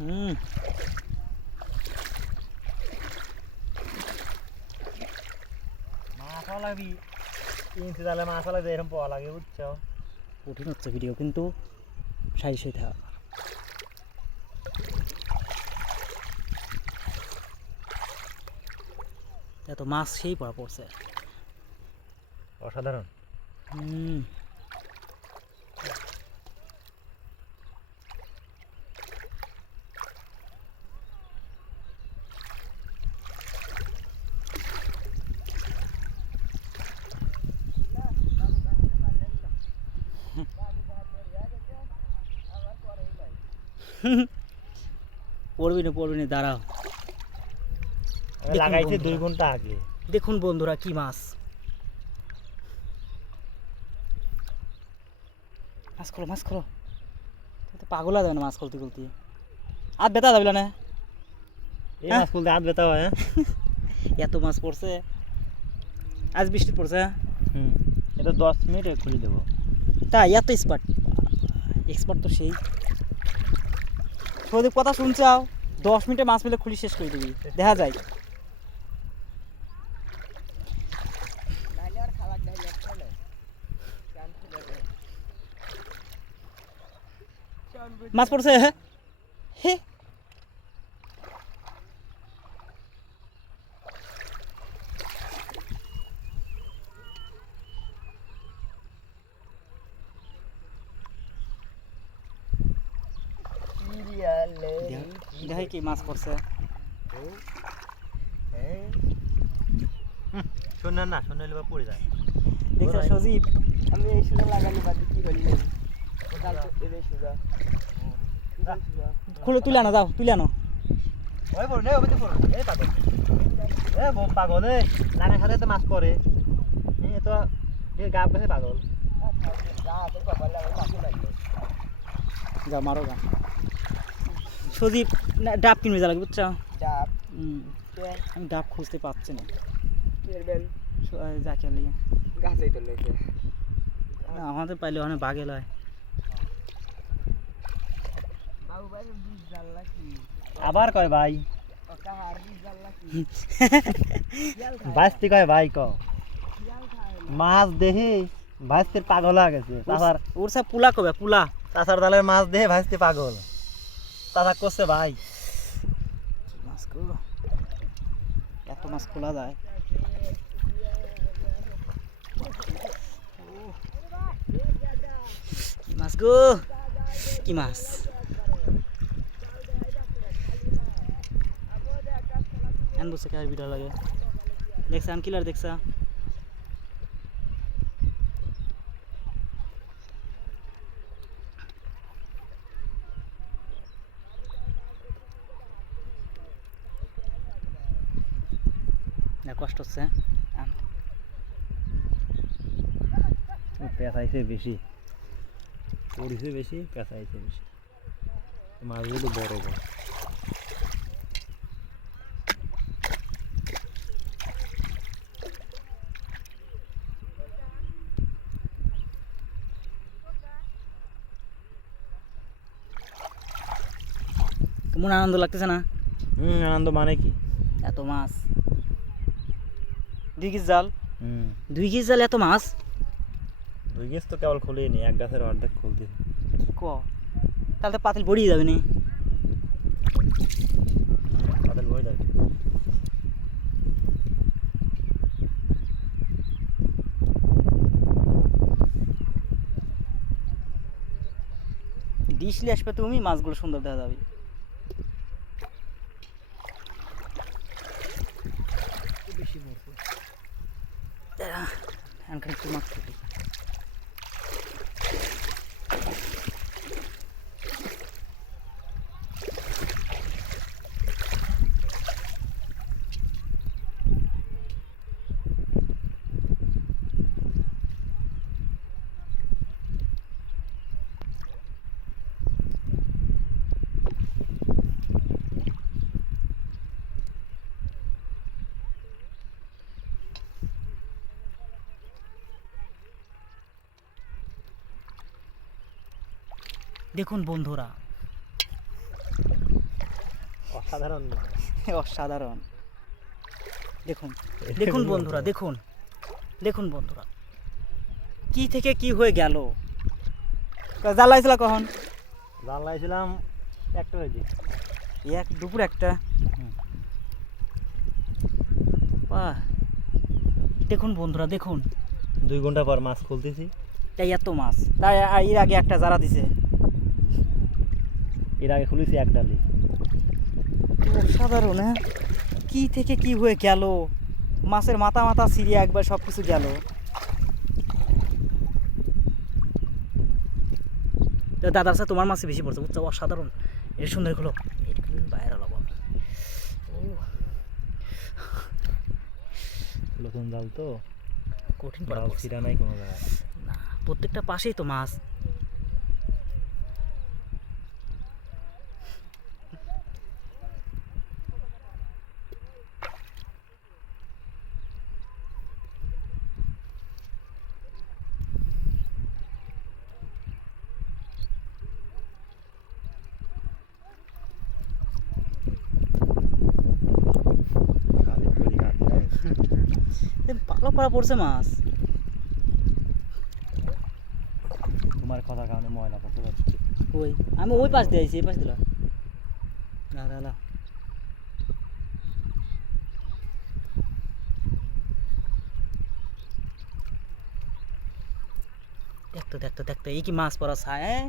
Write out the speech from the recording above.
হুম মাছ লাগবি ইঞ্চি জালে মাছ লাগবে এরকম পাওয়া লাগে বুঝছ? কঠিন হচ্ছে ভিডিও কিন্তু সাই সাই থাক। এত মাছ সেই পড়া পড়ছে। অসাধারণ। হুম। পড়বি না পড়বি না দাঁড়াও দেখুন লাগাইছে দুই। ঘণ্টা আগে। দেখুন বন্ধুরা কি মাছ। মাছ খোলো মাছ খোলো। পাগলা যাবে না মাছ খুলতে খুলতে। আর বেতা যাবে না? এই হ্যাঁ? মাছ খুলতে হাত ব্যথা হয় হ্যাঁ? এত মাছ পড়ছে। আজ বৃষ্টি পড়ছে হুম এটা দশ মিনিটে খুলে দেবো। তা এত এক্সপার্ট এক্সপার্ট তো সেই। সৌদি কথা শুনছাও দশ মিনিটে মাছ মিলে খুলি শেষ করে দিবি। দেখা যায় মাছ পড়ছে? হে কি মাছ পড়ছে? শোনেন না শোনে এলে পড়ে যায়। দেখছে সজীব? আমি এই সুযোগ লাগানো বাদ কি করি নাই কাল করতে দে সুজা। সুজা? খুলে তুলে আনো যাও তুলে আনো। ওই পড়ো নে ওই পড়ো। এই পাগল। এ বোম পাগল এ লাগার সাথে তো মাছ পড়ে। এই তো এই গাব গেছে পাগল। যা তো লাগে যা মারো গা। সজীব না ডাব কিনবে যা লাগে বুঝছ? ডাব। হুম, তে আমি ডাব খুঁজতে পাচ্ছি না। কেরবেন যাকে লিগে। গাছই তো লেগে। না আমাদের পাইলে অনেক বাগে লয়। বাবু ভাই বিশ জানলা কি আবার কয় ভাই? ও কাহার বিশ জানলা কি বাইস্তি কয় ভাই ক? শিয়াল খায় মাছ দেখি ভাইস্তির পাগল হয়ে গেছে। তাছার ওর সব পুলা কবে? পুলা। তাছার দালের মাছ দেখে ভাইস্তি পাগল। তাছা করছে ভাই কি মাছ গো এত মাছ খোলা যায় কি মাছ গো কি মাছ আন বসে কার ভিডিও লাগে দেখছা আন কিলার দেখছা কষ্ট হচ্ছে পেঁচাইছে বেশি। পড়িছে বেশি পেঁচাইছে বেশি। মাছগুলো বড় বড়। কেমন আনন্দ লাগতেছে না? হুম আনন্দ মানে কি? এত মাছ। দুই কেজি জাল। দুই কেজি জাল এত মাছ? দুই গেছ তো কেবল খুলেই নি এক গাছের অর্ধেক খুলতে কি ক? তাহলে তো পাতিল বড়িয়ে যাবে নি। তাদের হয়ে যাবে। ডিশ আসবে তুমি মাছগুলো সুন্দর দেখা যাবে বেশি মরছে এখানখানে একটু মাছ দেখুন বন্ধুরা। অসাধারণ অসাধারণ। দেখুন দেখুন বন্ধুরা দেখুন দেখুন বন্ধুরা। কি থেকে কি হয়ে গেল? জ্বালাইছিল কখন? জাল লাইছিলাম একটা হয়েছে এক দুপুর একটা। বাহ। দেখুন বন্ধুরা দেখুন। দুই ঘণ্টা পর মাছ খুলতেছি। তাই এত মাছ। তাই এর আগে একটা যারা দিছে। এর আগে খুলেছি এক ডালি। অসাধারণ হ্যাঁ? কী থেকে কি হয়ে গেল? মাছের মাথা মাথা সিরিয়া একবার সব কিছু গেল দাদার সাথে তোমার মাছে বেশি পড়ছে বুঝছ? অসাধারণ। এর সুন্দর হলো বাইরে আমি। নতুন জাল তো? কঠিন পড়া নাই কোনো জায়গায়। না প্রত্যেকটা পাশেই তো মাছ। ভালো পড়া পড়ছে মাছ। তোমার কথার কারণে ময়লা পড়তে পারছি। ওই আমি ওই পাশ দিয়ে আইছি এই পাশ দিলাম না দাদা দেখতো দেখতো দেখতো এই কি মাছ পড়া ছায় হ্যাঁ?